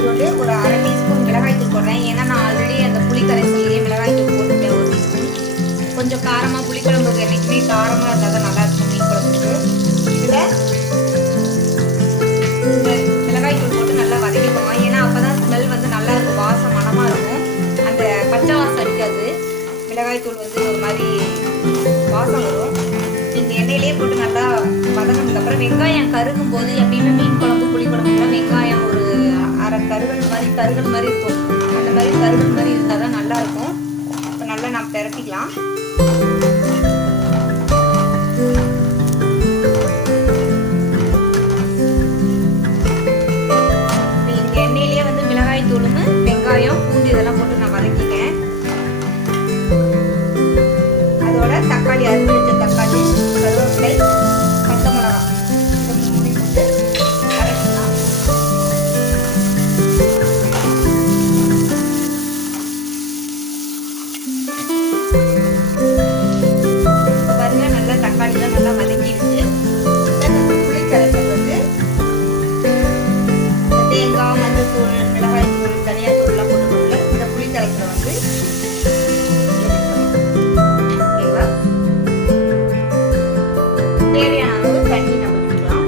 கொஞ்சோண்டு ஒரு அரை டீஸ்பூன் மிளகாய்த்தூள் போடுறேன். ஏன்னா நான் ஆல்ரெடி அந்த புளி கரைசல்லையே மிளகாய்த்தூள் போட்டுட்டேன் ஒரு டீஸ்பூன். கொஞ்சம் காரமாக புளிக்குழம்புக்கு என்றைக்குமே காரமாக இருந்தால் தான் நல்லாயிருக்கும் மீன் குழம்புக்கு. இதில் இந்த மிளகாய்த்தூள் போட்டு நல்லா வதக்கிக்கோங்க. ஏன்னா அப்போ தான் ஸ்மெல் வந்து நல்லா இருக்கும், வாசம் மணமாக இருக்கும், அந்த பச்சை வாசம் அடிக்காது. மிளகாய்த்தூள் வந்து ஒரு மாதிரி வாசம் வரும். இந்த எண்ணெயிலே போட்டு நல்லா வதங்கினதுக்கப்புறம் வெங்காயம் கருகும் போது எப்பயுமே மீன் குழம்பு புளி குழம்புலாம் வெங்காயம் ஒரு அரை கருகல் மாதிரி இருக்கும். அந்த மாதிரி கருகல் மாதிரி இருந்தால் தான் நல்லாயிருக்கும். இப்போ நல்லா நம்ம திரட்டிக்கலாம். இந்த எண்ணெயிலேயே வந்து மிளகாய் தூளும் வெங்காயம் பூண்டு இதெல்லாம் போட்டு நான் வதக்கிட்டேன். அதோட தக்காளி, அரிஞ்சு வச்ச தக்காளி, கருவேப்பிலை, பச்சை மிளகாய் இதை மூணு போட்டு அரைக்கலாம். பாருங்க, நல்லா தக்காளிலாம் நல்லா வதக்கிடுச்சு. புளி கரைசல் வந்து தேங்காய், மஞ்சள்தூள், மிளகாய் தூள், தனியா தூள்லாம் போட்டுக்கோங்க. இந்த புளி கரைசலை வந்து தேவையான அளவு தண்ணி நம்ம ஊற்றிக்கலாம்.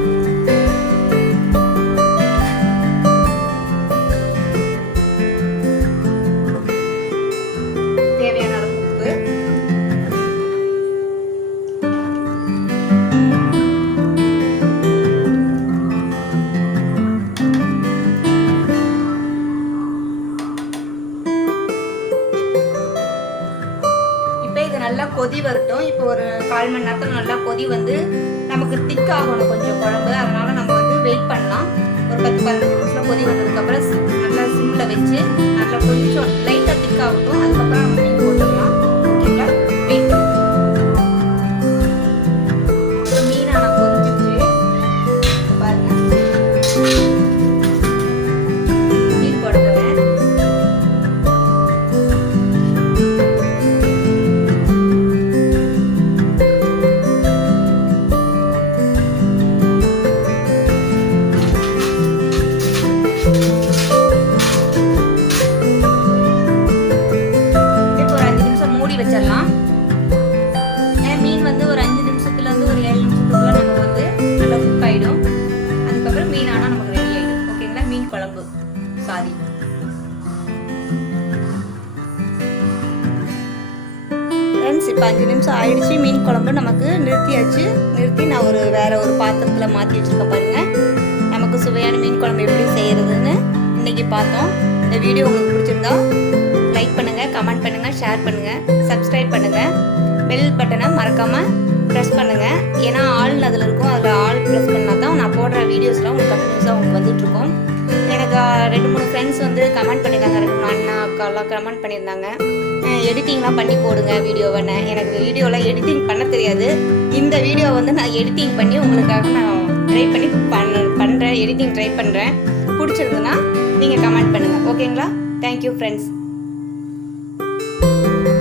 தேவையான அளவு உப்பு, நல்லா கொதி வரட்டும். இப்போ ஒரு 1/4 மணி நேரத்தில் நல்லா கொதி வந்து நமக்கு திக் ஆகணும் கொஞ்சம் குழம்பு. அதனால நம்ம வந்து வெயிட் பண்ணலாம். ஒரு 10-15 நிமிஷத்தில் கொதி வந்ததுக்கப்புறம் நல்லா சிம்மில் வச்சு நல்லா கொஞ்சம் லைட்டாக திக் ஆகட்டும். அதுக்கப்புறம் நம்ம மீன் போட்டுக்கலாம். ஓகேங்களா, வெயிட் பண்ணலாம். மீனை நான் கொதிச்சிச்சு பாருங்க. மீன் போடுறேன். வச்சிடலாம். மீன் வந்து ஒரு 5 நிமிஷத்துலேருந்து ஒரு 7 நிமிஷத்துக்குள்ள நம்ம வந்து நல்லா குக் ஆகிடும். அதுக்கப்புறம் மீன் ஆனால் நமக்கு ரெடி ஆகிடும். ஓகேங்களா, மீன் குழம்பு சாரி. ஃப்ரெண்ட்ஸ், இப்போ 5 நிமிஷம் ஆயிடுச்சு. மீன் குழம்பு நமக்கு நிறுத்தியாச்சு. நிறுத்தி நான் வேற ஒரு பாத்திரத்தில் மாற்றி வச்சுருக்கேன் பாருங்கள். நமக்கு சுவையான மீன் குழம்பு எப்படி செய்கிறதுன்னு இன்றைக்கி பார்த்தோம். இந்த வீடியோ உங்களுக்கு பிடிச்சிருந்தா லைக் பண்ணுங்கள், கமெண்ட் பண்ணுங்கள், ஷேர் பண்ணுங்கள், சப்ஸ்கிரைப் பண்ணுங்கள், பெல் பட்டனை மறக்காமல் ப்ரெஸ் பண்ணுங்கள். ஏன்னா ஆல் அதில் இருக்கும், அதில் ஆல் ப்ரெஸ் பண்ணால் தான் நான் போடுற வீடியோஸ்லாம் உங்களுக்கு கண்டினியூஸாக உங்களுக்கு வந்துட்டுருக்கும். எனக்கு 2-3 ஃப்ரெண்ட்ஸ் வந்து கமெண்ட் பண்ணியிருந்தாங்க, 2-3 அண்ணா அக்காலாம் கமெண்ட் பண்ணியிருந்தாங்க, எடிட்டிங்லாம் பண்ணி போடுங்க வீடியோவை. எனக்கு வீடியோவில் எடிட்டிங் பண்ண தெரியாது. இந்த வீடியோ வந்து நான் எடிட்டிங் பண்ணி உங்களுக்காக நான் ட்ரை பண்ணி பண்ணுறேன். எடிட்டிங் ட்ரை பண்ணுறேன். பிடிச்சிருந்துன்னா நீங்கள் கமெண்ட் பண்ணுங்கள். ஓகேங்களா, தேங்க்யூ ஃப்ரெண்ட்ஸ்.